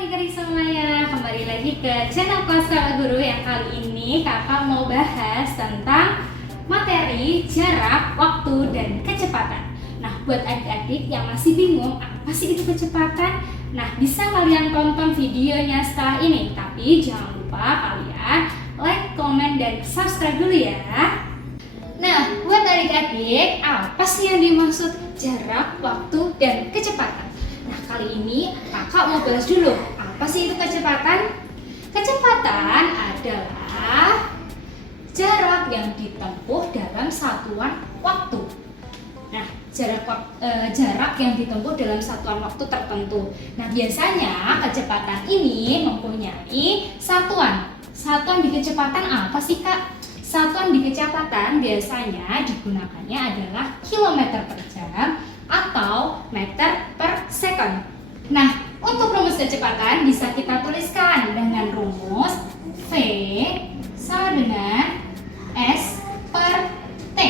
adik-adik semuanya, kembali lagi ke channel Kelas Kakak Guru yang kali ini kakak mau bahas tentang materi jarak, waktu, dan kecepatan. Nah, buat adik-adik yang masih bingung apa sih itu kecepatan, nah bisa kalian tonton videonya setelah ini. Tapi jangan lupa kalian like, comment, dan subscribe dulu ya. Nah, buat adik-adik, apa sih yang dimaksud jarak, waktu, dan kecepatan? Nah, kali ini kakak mau bahas dulu, apa sih itu kecepatan? Kecepatan adalah jarak yang ditempuh dalam satuan waktu. Nah, jarak yang ditempuh dalam satuan waktu tertentu. Nah, biasanya kecepatan ini mempunyai satuan. Satuan di kecepatan apa sih, Kak? Satuan di kecepatan biasanya digunakannya adalah kilometer per jam atau meter per second. Nah, untuk rumus kecepatan bisa kita tuliskan dengan rumus V sama dengan S per T.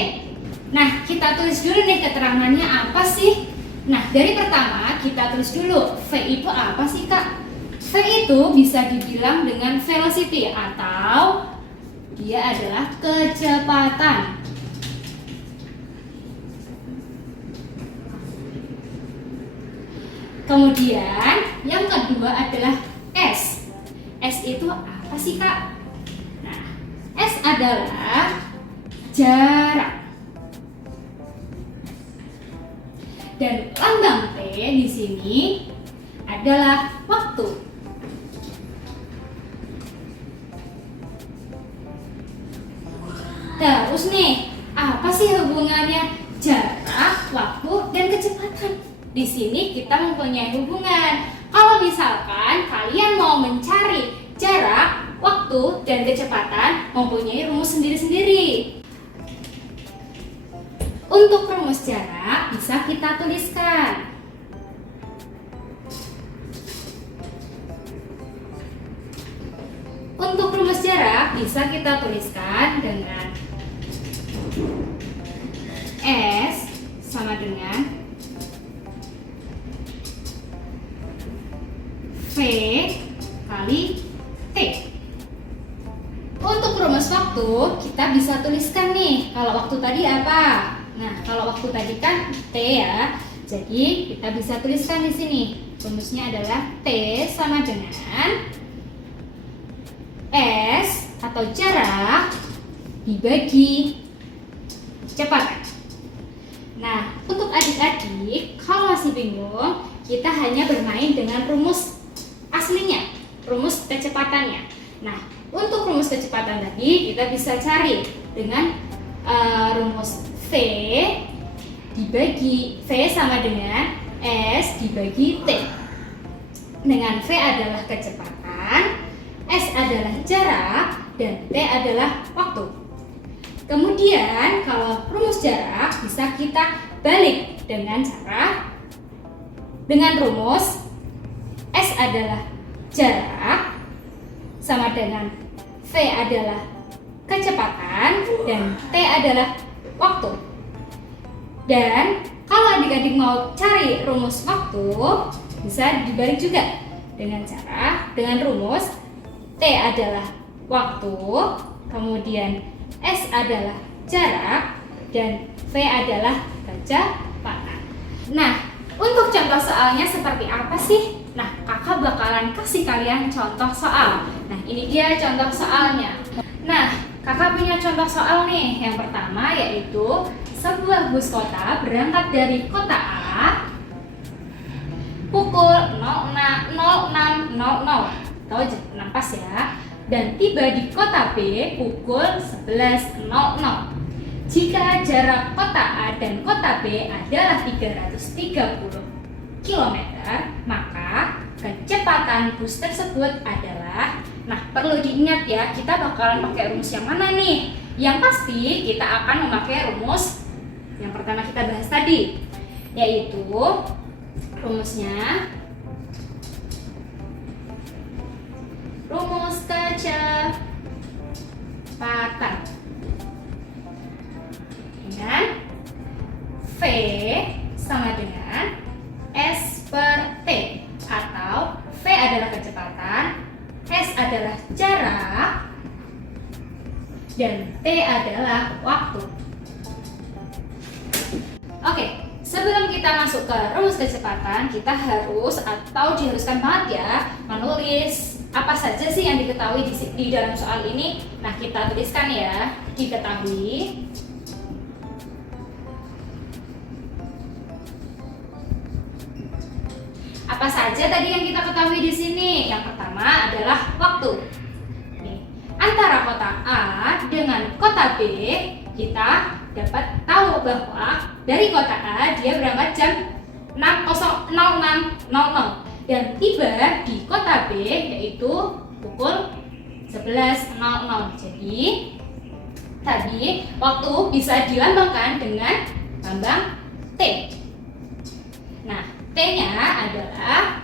Nah, kita tulis dulu nih keterangannya apa sih? Nah, dari pertama kita tulis dulu V itu apa sih, Kak? V itu bisa dibilang dengan velocity atau dia adalah kecepatan. Kemudian yang kedua adalah S. S itu apa sih, Kak? Nah, S adalah jarak. Dan lambang T di sini adalah waktu. Terus nih, apa sih hubungannya jarak, waktu, dan kecepatan? Di sini kita mempunyai hubungan. Kalau misalkan kalian mau mencari jarak, waktu, dan kecepatan, mempunyai rumus sendiri-sendiri. Untuk rumus jarak bisa kita tuliskan. Untuk rumus jarak bisa kita tuliskan dengan S sama dengan V kali T. Untuk rumus waktu kita bisa tuliskan nih. Kalau waktu tadi apa? Nah, kalau waktu tadi kan T ya. Jadi kita bisa tuliskan di sini. Rumusnya adalah T sama dengan S atau jarak dibagi kecepatan. Nah, untuk adik-adik kalau masih bingung, kita hanya bermain dengan rumus aslinya, rumus kecepatannya. Nah, untuk rumus kecepatan tadi kita bisa cari dengan rumus V dibagi V sama dengan S dibagi T. Dengan V adalah kecepatan, S adalah jarak, dan T adalah waktu. Kemudian kalau rumus jarak bisa kita balik dengan rumus S adalah jarak sama dengan V adalah kecepatan dan T adalah waktu. Dan kalau adik-adik mau cari rumus waktu bisa dibalik juga dengan rumus T adalah waktu, kemudian S adalah jarak, dan V adalah kecepatan. Nah, untuk contoh soalnya seperti apa sih? Nah, kakak bakalan kasih kalian contoh soal. Nah, ini dia contoh soalnya. Nah, kakak punya contoh soal nih. Yang pertama yaitu sebuah bus kota berangkat dari kota A pukul 06.00 atau jam 6 pas ya, dan tiba di kota B pukul 11.00. Jika jarak kota A dan kota B adalah 330 km, maka kecepatan bus tersebut adalah, nah perlu diingat ya, kita bakalan pakai rumus yang mana nih? Yang pasti kita akan memakai rumus yang pertama kita bahas tadi, yaitu rumusnya rumus kecepatan dengan V sama dengan S per T, atau V adalah kecepatan dan T adalah waktu. Oke, sebelum kita masuk ke rumus kecepatan, kita harus atau diharuskan banget ya menulis apa saja sih yang diketahui di dalam soal ini. Nah, kita tuliskan ya, diketahui. Apa saja tadi yang kita ketahui di sini? Yang pertama adalah waktu. Nih, antara kota A dengan kota B, kita dapat tahu bahwa dari kota A dia berangkat jam 6.06.00 dan tiba di kota B yaitu pukul 11.00. Jadi tadi waktu bisa dilambangkan dengan lambang T. Nah, T-nya adalah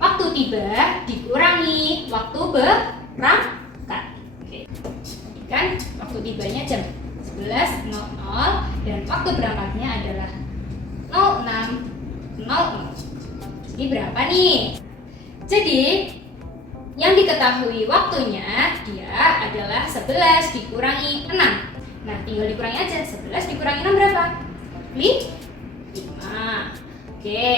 waktu tiba dikurangi waktu berangkat. Oke. Kan waktu tibanya jam 11.00 dan waktu berangkatnya adalah 06.00. Jadi berapa nih? Jadi yang diketahui waktunya dia adalah 11 dikurangi 6. Nah, tinggal dikurangi aja. 11 dikurangi 6 berapa? 5. Oke.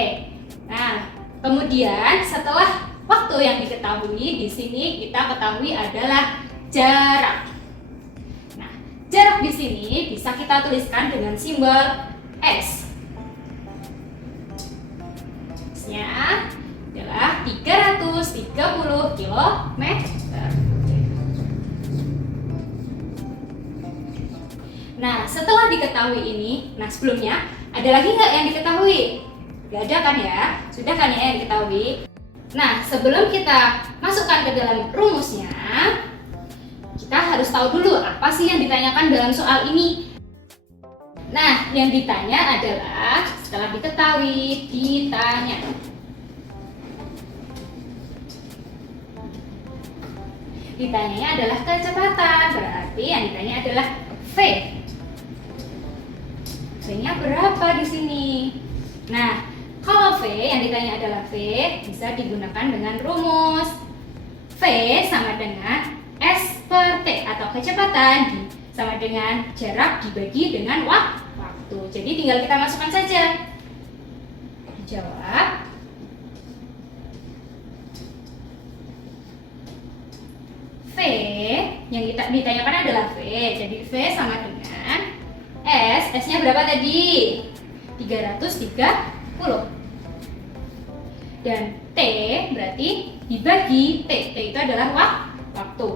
Nah, kemudian setelah waktu yang diketahui di sini kita ketahui adalah jarak. Nah, jarak di sini bisa kita tuliskan dengan simbol S. S-nya adalah 330 km. Nah, setelah diketahui ini, nah sebelumnya ada lagi nggak yang diketahui? Gak ada kan ya? Sudah kan ya yang diketahui? Nah, sebelum kita masukkan ke dalam rumusnya, kita harus tahu dulu apa sih yang ditanyakan dalam soal ini. Nah, yang ditanya adalah setelah diketahui, ditanya. Ditanyanya adalah kecepatan, berarti yang ditanya adalah V. V-nya berapa di sini? Nah, kalau V yang ditanya adalah V, bisa digunakan dengan rumus V sama dengan S per T atau kecepatan sama dengan jarak dibagi dengan waktu. Jadi tinggal kita masukkan saja. Dijawab. V yang ditanyakan adalah V. Jadi V sama dengan S. S-nya berapa tadi? 330. Dan T berarti dibagi T. T itu adalah waktu.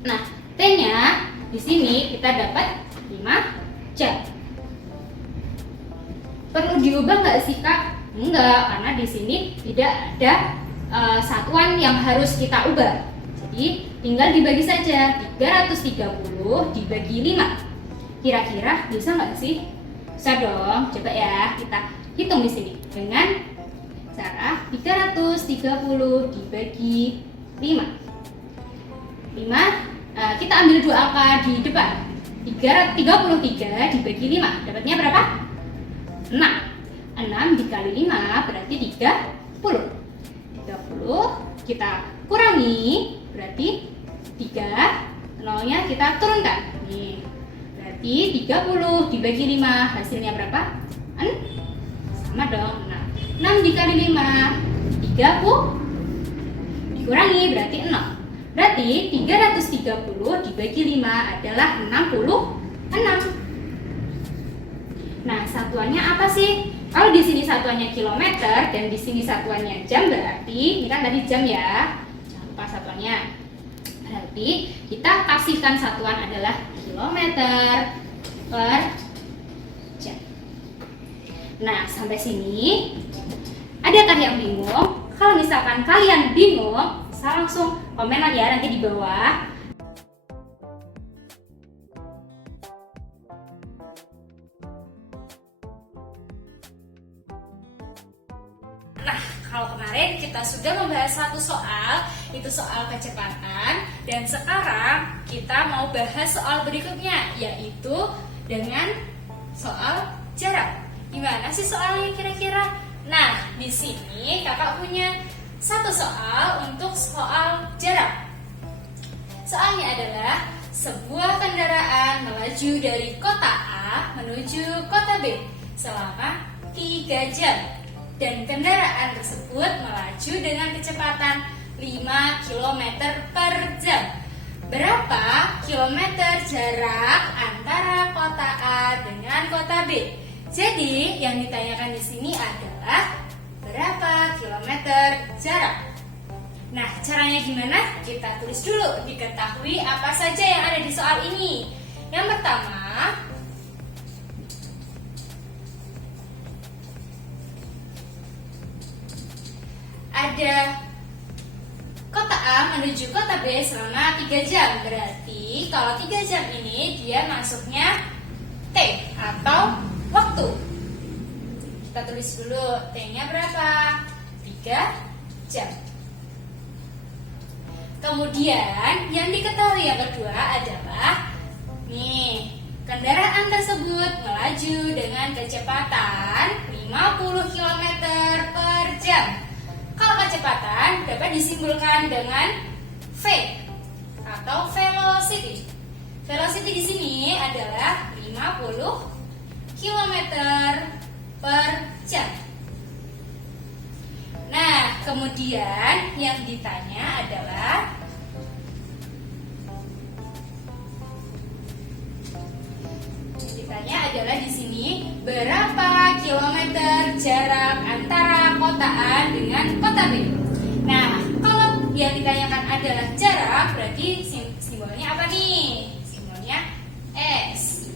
Nah, T-nya di sini kita dapat 5 jam. Perlu diubah nggak sih, Kak? Enggak, karena di sini tidak ada satuan yang harus kita ubah. Jadi tinggal dibagi saja. 330 dibagi 5. Kira-kira bisa nggak sih? Bisa dong. Coba ya kita hitung di sini dengan cara 330 dibagi 5. Kita ambil dua angka di depan. 33 dibagi 5. Dapatnya berapa? 6. 6 dikali 5 berarti 30. 30 kita kurangi berarti 3. Nolnya kita turunkan. Nih. Berarti 30 dibagi 5 hasilnya berapa? Sama dong. 6 dikali 5 30 dikurangi berarti 6. Berarti 330 dibagi 5 adalah 66. Nah, satuannya apa sih? Kalau di sini satuannya kilometer dan di sini satuannya jam, berarti ini kan tadi jam ya. Jangan lupa satuannya. Berarti kita kasihkan satuan adalah kilometer per jam. Nah, sampai sini adakah yang bingung? Kalau misalkan kalian bingung, bisa langsung komen aja nanti di bawah. Nah, kalau kemarin kita sudah membahas satu soal, itu soal kecepatan, dan sekarang kita mau bahas soal berikutnya, yaitu dengan soal jarak. Gimana sih soalnya kira-kira? Nah, di sini kakak punya satu soal untuk soal jarak. Soalnya adalah sebuah kendaraan melaju dari kota A menuju kota B selama 3 jam dan kendaraan tersebut melaju dengan kecepatan 5 km per jam. Berapa kilometer jarak antara kota A dengan kota B? Jadi yang ditanyakan di sini adalah berapa kilometer jarak. Nah, caranya gimana? Kita tulis dulu, diketahui apa saja yang ada di soal ini. Yang pertama, ada kota A menuju kota B selama 3 jam. Berarti kalau 3 jam ini dia masuknya T atau waktu. Kita tulis dulu T-nya berapa? 3 jam. Kemudian yang diketahui yang kedua adalah kendaraan tersebut melaju dengan kecepatan 50 km per jam. Kalau kecepatan dapat disimpulkan dengan V atau velocity. Velocity di sini adalah 50 km per jam. Nah, kemudian yang ditanya adalah di sini berapa kilometer jarak antara kota A dengan kota B. Nah, kalau yang ditanyakan adalah jarak, berarti simbolnya apa nih? Simbolnya S.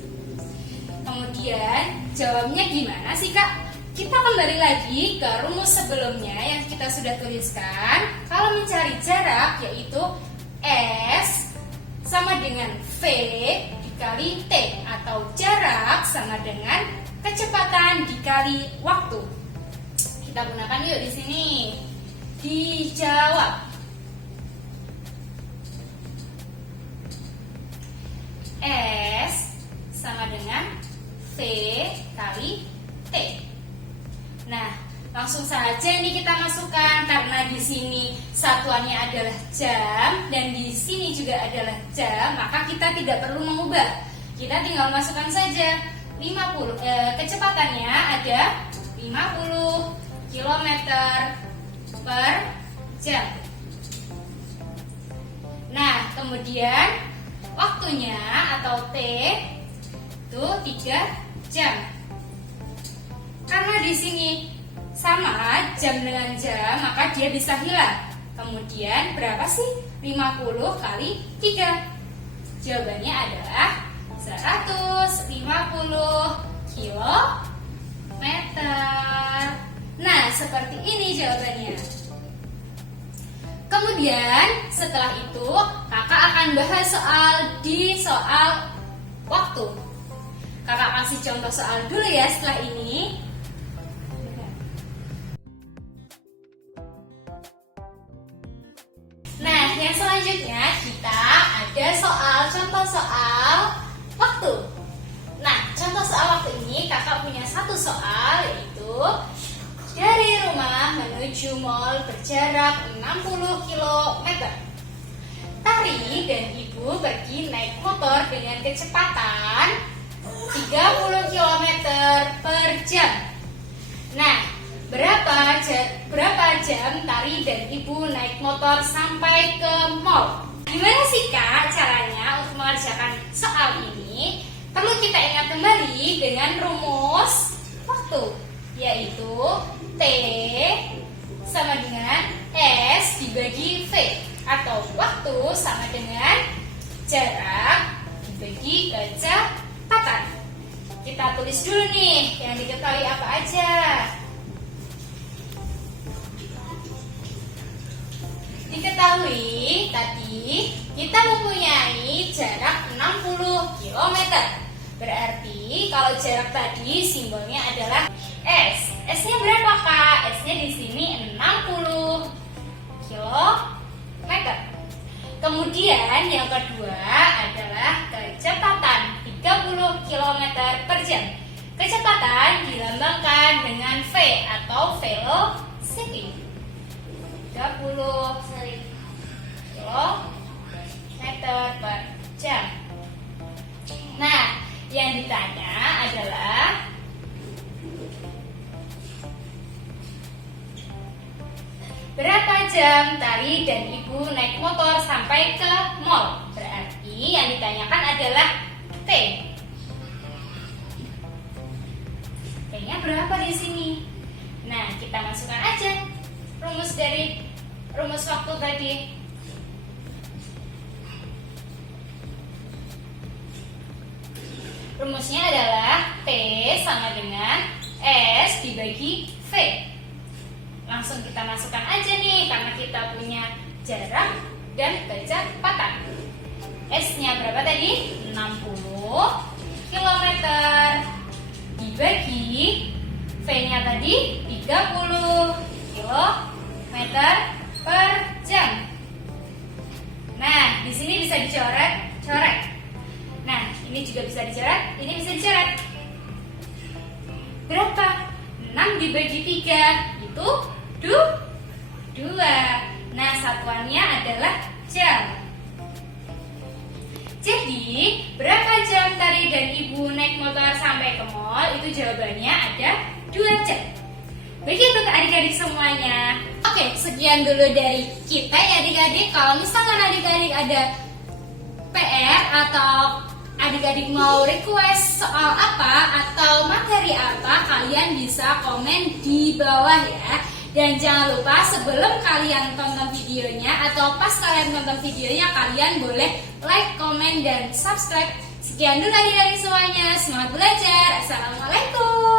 Kemudian jawabnya gimana sih, Kak? Kita kembali lagi ke rumus sebelumnya yang kita sudah tuliskan. Kalau mencari jarak yaitu S sama dengan V dikali T atau jarak sama dengan kecepatan dikali waktu. Kita gunakan yuk di sini. Dijawab. S sama dengan V kali T. Nah, langsung saja ini kita masukkan karena di sini satuannya adalah jam dan di sini juga adalah jam, maka kita tidak perlu mengubah. Kita tinggal masukkan saja 50 kecepatannya ada 50 km per jam. Nah, kemudian waktunya atau T itu 3 jam. Karena di sini sama jam dengan jam, maka dia bisa hilang. Kemudian berapa sih 50 kali 3? Jawabannya adalah 150 kilometer. Nah, seperti ini jawabannya. Kemudian setelah itu kakak akan bahas soal waktu. Kakak kasih contoh soal dulu ya setelah ini. Nah, yang selanjutnya kita ada contoh soal waktu. Nah, contoh soal waktu ini kakak punya satu soal, yaitu dari rumah menuju mall berjarak 60 km. Tari dan ibu pergi naik motor dengan kecepatan 30 km per jam. Nah, berapa jam Tari dan ibu naik motor sampai ke mall? Gimana sih Kak caranya untuk mengerjakan soal ini? Perlu kita ingat kembali dengan rumus waktu, yaitu T sama dengan S dibagi V, atau waktu sama dengan jarak dibagi kecepatan. Kita tulis dulu nih yang diketahui apa aja. Diketahui tadi kita mempunyai jarak 60 km. Berarti kalau jarak tadi simbolnya adalah S. S-nya berapa Kak? S-nya di sini 60 km. Kemudian yang kedua adalah kecepatan 30 km per jam. Kecepatan dilambangkan dengan V atau velocity. 30 km per jam. ditanya adalah berapa jam Tari dan Ibu naik motor sampai ke mall? Berarti yang ditanyakan adalah T. T-nya berapa di sini? Nah, kita masukkan aja rumus waktu tadi. Rumusnya adalah T sama dengan S dibagi V. Langsung kita masukkan aja nih, karena kita punya jarak dan kecepatan. S-nya berapa tadi? 60 km dibagi V-nya tadi 30 km per jam. Nah, di sini bisa dicoret. Nah, ini juga bisa dicoret, ini bisa dicoret. Berapa? 6 dibagi 3 itu 2. Nah, satuannya adalah jam. Jadi, berapa jam Tari dan Ibu naik motor sampai ke mall? Itu jawabannya ada 2 jam. Begitu adik-adik semuanya. Oke, sekian dulu dari kita ya adik-adik. Kalau misalkan adik-adik ada PR atau adik-adik mau request soal apa atau materi apa, kalian bisa komen di bawah ya. Dan jangan lupa sebelum kalian tonton videonya atau pas kalian tonton videonya, kalian boleh like, komen, dan subscribe. Sekian dulu adik-adik semuanya. Semangat belajar. Assalamualaikum.